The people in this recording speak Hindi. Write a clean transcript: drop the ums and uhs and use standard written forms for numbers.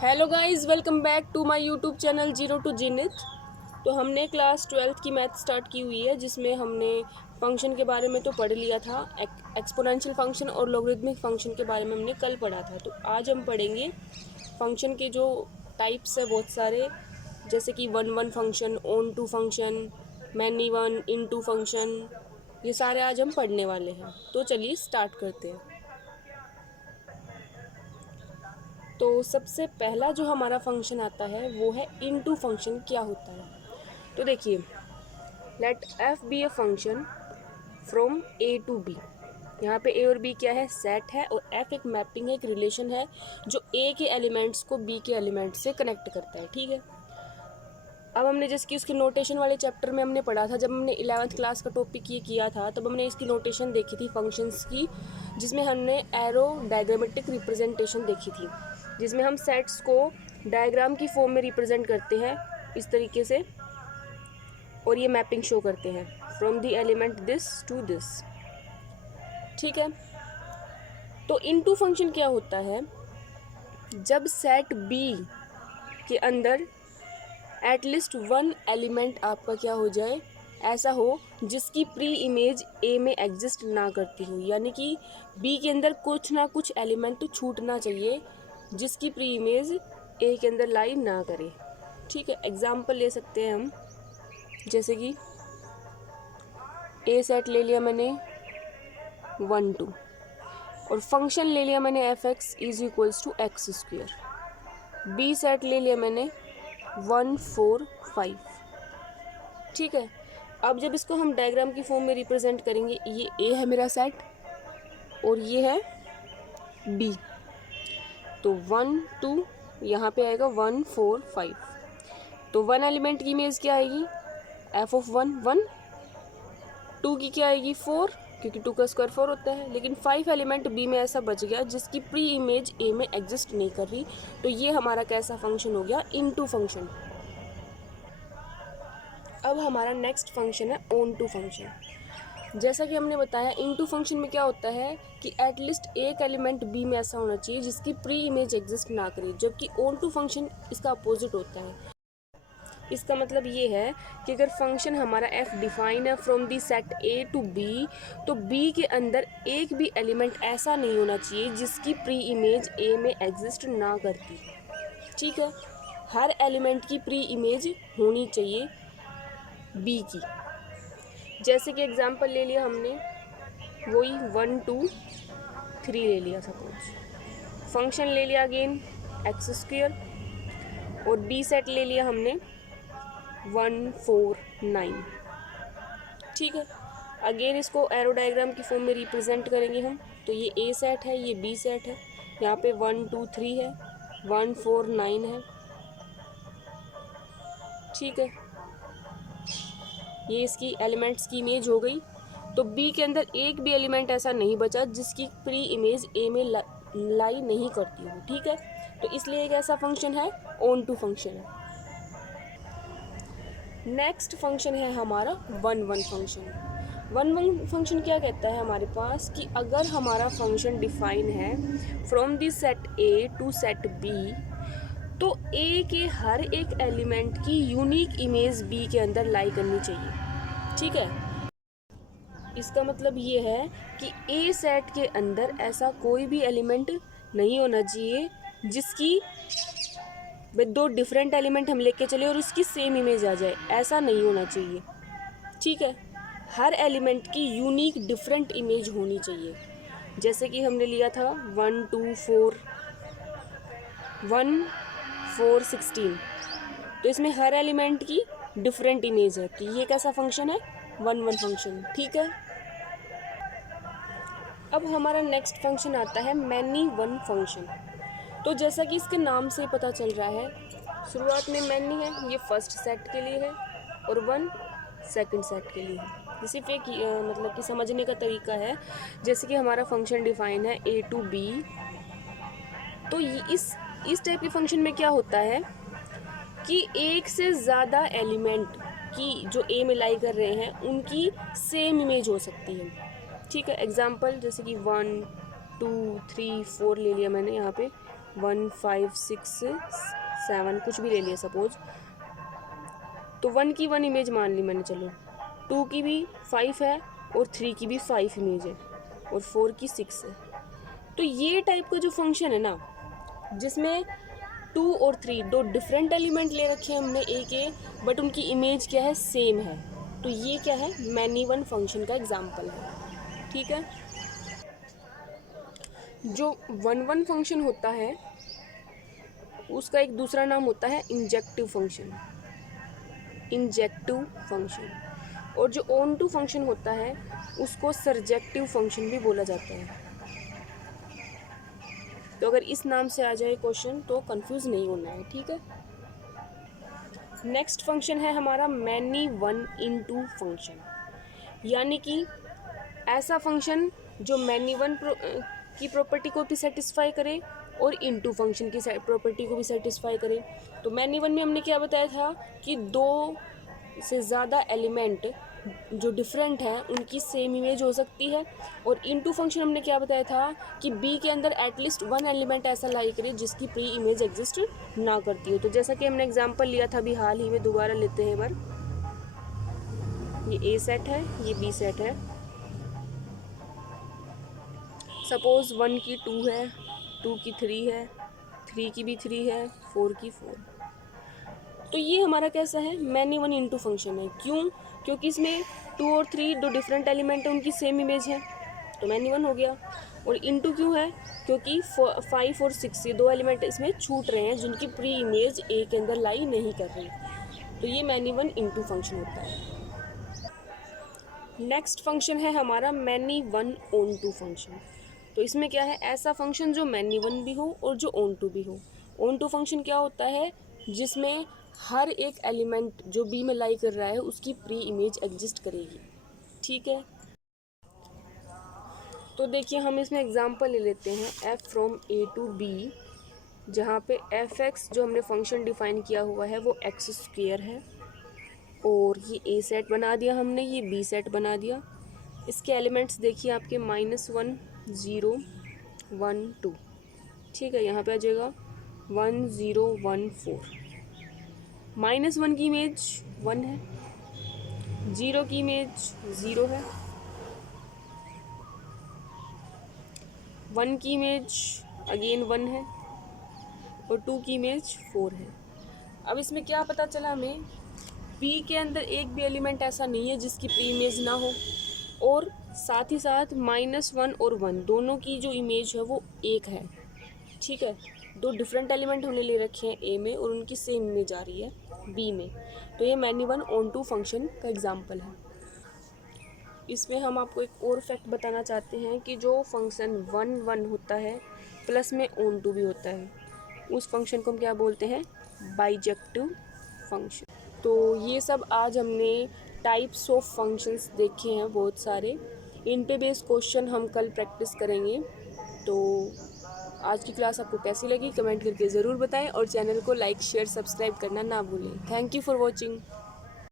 Hello guys, welcome back to my YouTube channel zero to जिनित। तो हमने क्लास 12th की मैथ स्टार्ट की हुई है, जिसमें हमने फंक्शन के बारे में तो पढ़ लिया था। एक्सपोनेंशियल फंक्शन और लॉगरिथमिक फंक्शन के बारे में हमने कल पढ़ा था। तो आज हम पढ़ेंगे फंक्शन के जो टाइप्स है बहुत सारे, जैसे कि one one function, onto function, many one, into function, ये सारे आज हम पढ़ने वाले हैं। तो चलिए स्टार्ट करते हैं। तो सबसे पहला जो हमारा फंक्शन आता है वो है इनटू फंक्शन। क्या होता है तो देखिए, let F B A function from A to B. यहाँ पे ए और बी क्या है, सेट है, और एफ एक मैपिंग है, एक रिलेशन है जो ए के एलिमेंट्स को बी के एलिमेंट्स से कनेक्ट करता है। ठीक है, अब हमने जैसे कि उसके नोटेशन वाले चैप्टर में हमने पढ़ा था, जब हमने 11th क्लास का टॉपिक ये किया था, तब हमने इसकी नोटेशन देखी थी फंक्शंस की, जिसमें हमने एरो डायग्रामेटिक रिप्रेजेंटेशन देखी थी, जिसमें हम सेट्स को डायग्राम की फॉर्म में रिप्रेजेंट करते हैं इस तरीके से, और ये मैपिंग शो करते हैं from the element this to this. ठीक है, तो इनटू फंक्शन क्या होता है, जब सेट बी के अंदर एटलीस्ट वन एलिमेंट आपका क्या हो जाए, ऐसा हो जिसकी प्री इमेज ए में एग्जिस्ट ना करती हो, यानी कि बी के अंदर कुछ ना कुछ एलिमेंट छूटना चाहिए जिसकी प्री इमेज ए के अंदर लाई ना करे। ठीक है, एग्जाम्पल ले सकते हैं हम, जैसे कि ए सेट ले लिया मैंने 1 2, और फंक्शन ले लिया मैंने F X is equals to X square. B set ले लिया मैंने 1 4 5। ठीक है, अब जब इसको हम डायग्राम की फॉर्म में रिप्रेजेंट करेंगे, ये ए है मेरा सेट और ये है बी, तो 1 2 यहाँ पे आएगा 1 4 5। तो वन एलिमेंट की इमेज क्या आएगी, एफ ऑफ 1 1, 2 की क्या आएगी 4, क्योंकि 2 का स्क्वायर 4 होता है, लेकिन 5 एलिमेंट बी में ऐसा बच गया जिसकी प्री इमेज ए में एग्जिस्ट नहीं कर रही। तो ये हमारा कैसा फंक्शन हो गया, इनटू फंक्शन। अब हमारा नेक्स्ट फंक्शन है ऑन टू फंक्शन। जैसा कि हमने बताया, इनटू फंक्शन में क्या होता है कि एटलीस्ट एक एलिमेंट बी में ऐसा होना चाहिए जिसकी प्री इमेज एग्जिस्ट ना करे, जबकि ऑन टू फंक्शन इसका अपोजिट होता है। इसका मतलब ये है कि अगर फंक्शन हमारा एफ डिफाइन है from the set A to B, तो बी के अंदर एक भी एलिमेंट ऐसा नहीं होना चाहिए जिसकी प्री इमेज ए में एग्जिस्ट ना करती। ठीक है, हर एलिमेंट की प्री इमेज होनी चाहिए बी की। जैसे कि एग्जांपल ले लिया हमने, वही 1 2 3 ले लिया सपोज, फंक्शन ले लिया अगेन एक्स स्क्वेयर, और बी सेट ले लिया हमने 1 4 9। ठीक है, अगेन इसको एरो डायग्राम की फॉर्म में रिप्रेजेंट करेंगे हम, तो ये ए सेट है, ये बी सेट है, यहाँ पे 1 2 3 है, 1 4 9 है। ठीक है, ये इसकी एलिमेंट्स की इमेज हो गई। तो बी के अंदर एक भी एलिमेंट ऐसा नहीं बचा जिसकी प्री इमेज ए में लाई नहीं करती हो। ठीक है, तो इसलिए एक ऐसा फंक्शन है ऑन टू फंक्शन है। नेक्स्ट फंक्शन है हमारा one one function. One one function क्या कहता है हमारे पास, कि अगर हमारा फंक्शन डिफाइन है from the set A to set B, तो ए के हर एक एलिमेंट की यूनिक इमेज बी के अंदर लाई करनी चाहिए। ठीक है, इसका मतलब ये है कि ए सेट के अंदर ऐसा कोई भी एलिमेंट नहीं होना चाहिए जिसकी दो डिफरेंट एलिमेंट हम लेके चले और उसकी सेम इमेज आ जाए, ऐसा नहीं होना चाहिए। ठीक है, हर एलिमेंट की यूनिक डिफरेंट इमेज होनी चाहिए। जैसे कि हमने लिया था 1 2 4 1 4 16, तो इसमें हर एलिमेंट की डिफरेंट इमेज है, तो ये कैसा फंक्शन है, वन वन फंक्शन। ठीक है, अब हमारा नेक्स्ट फंक्शन आता है मैनी वन फंक्शन। तो जैसा कि इसके नाम से पता चल रहा है, शुरुआत में मैनी है, ये फर्स्ट सेट के लिए है, और वन सेकंड सेट के लिए है। ये सिर्फ एक मतलब कि समझने का तरीका है। जैसे कि हमारा फंक्शन डिफाइन है ए टू बी, तो इस टाइप के फंक्शन में क्या होता है कि एक से ज़्यादा एलिमेंट की जो ए में लाई कर रहे हैं उनकी सेम इमेज हो सकती है। ठीक है, एग्जाम्पल जैसे कि 1 2 3 4 ले लिया मैंने यहाँ पे, 1 5 6 7 कुछ भी ले लिया सपोज, तो 1 की 1 इमेज मान ली मैंने, चलो 2 की भी 5 है और 3 की भी 5 इमेज है और 4 की 6 है। तो ये टाइप का जो फंक्शन है ना, जिसमें 2 और 3 दो डिफरेंट एलिमेंट ले रखे हैं हमने ए के, बट उनकी इमेज क्या है, सेम है, तो ये क्या है, मैनी वन फंक्शन का एग्जाम्पल है। ठीक है। जो वन वन फंक्शन होता है उसका एक दूसरा नाम होता है इंजेक्टिव फंक्शन, इंजेक्टिव फंक्शन। और जो ऑन टू फंक्शन होता है उसको सरजेक्टिव फंक्शन भी बोला जाता है। तो अगर इस नाम से आ जाए क्वेश्चन तो कंफ्यूज नहीं होना है। ठीक है। नेक्स्ट फंक्शन है हमारा मैनी वन इनटू फंक्शन, यानी कि ऐसा फंक्शन जो मैनी वन की प्रॉपर्टी को भी सेटिस्फाई करे और इनटू फंक्शन की प्रॉपर्टी को भी सेटिस्फाई करे। तो मैनी वन में हमने क्या बताया था कि दो से ज़्यादा एलिमेंट जो डिफरेंट हैं उनकी सेम इमेज हो सकती है, और इनटू फंक्शन हमने क्या बताया था कि बी के अंदर एटलीस्ट वन एलिमेंट ऐसा लाई करे जिसकी प्री इमेज एग्जिस्ट ना करती हो। तो जैसा कि हमने एग्जांपल लिया था अभी हाल ही में, दोबारा लेते हैं एक बार। ये ए सेट है, ये बी सेट है। सपोज 1 की 2 है, 2 की 3 है, 3 की भी 3 है, 4 की 4। तो ये हमारा कैसा है, मैनी वन इनटू फंक्शन है। क्यों? क्योंकि इसमें 2 और 3 दो डिफरेंट एलिमेंट है, उनकी सेम इमेज है, तो मैनी वन हो गया। और इनटू क्यों है? क्योंकि 5 और 6 ये दो एलिमेंट इसमें छूट रहे हैं जिनकी प्री इमेज ए के अंदर लाई नहीं कर रही, तो ये मैनी वन इनटू फंक्शन होता है। नेक्स्ट फंक्शन है हमारा many one onto function. तो इसमें क्या है, ऐसा फंक्शन जो मैनी वन भी हो और जो ऑन टू भी हो। ऑन टू फंक्शन क्या होता है, जिसमें हर एक एलिमेंट जो बी में लाई कर रहा है उसकी प्री इमेज एग्जिस्ट करेगी। ठीक है। तो देखिए हम इसमें एग्जांपल ले लेते हैं f from a to b, जहाँ पे f(x) जो हमने फंक्शन डिफाइन किया हुआ है वो x² है, और ये a सेट बना दिया हमने, ये b सेट बना दिया। इसके एलिमेंट्स देखिए आपके -1 0 1 2। ठीक है, यहाँ पे आ जाएगा 1 0 1 4। -1 की इमेज 1 है, 0 की इमेज 0 है, 1 की इमेज अगेन 1 है, और 2 की इमेज 4 है। अब इसमें क्या पता चला हमें, B के अंदर एक भी एलिमेंट ऐसा नहीं है जिसकी प्री इमेज ना हो, और साथ ही साथ -1 और 1 दोनों की जो इमेज है वो एक है। ठीक है, दो डिफरेंट एलिमेंट हमने ले रखे हैं ए में और उनकी सेम इमेज आ रही है बी में, तो ये many one onto function का एग्जाम्पल है। इसमें हम आपको एक और फैक्ट बताना चाहते हैं कि जो फंक्शन 1 1 होता है प्लस में ऑन टू भी होता है, उस फंक्शन को हम क्या बोलते हैं, बाइजेक्टिव फंक्शन। तो ये सब आज हमने टाइप्स ऑफ फंक्शंस देखे हैं बहुत सारे, इन पे बेस्ड क्वेश्चन हम कल प्रैक्टिस करेंगे। तो आज की क्लास आपको कैसी लगी कमेंट करके ज़रूर बताएं, और चैनल को लाइक शेयर सब्सक्राइब करना ना भूलें। Thank you for watching.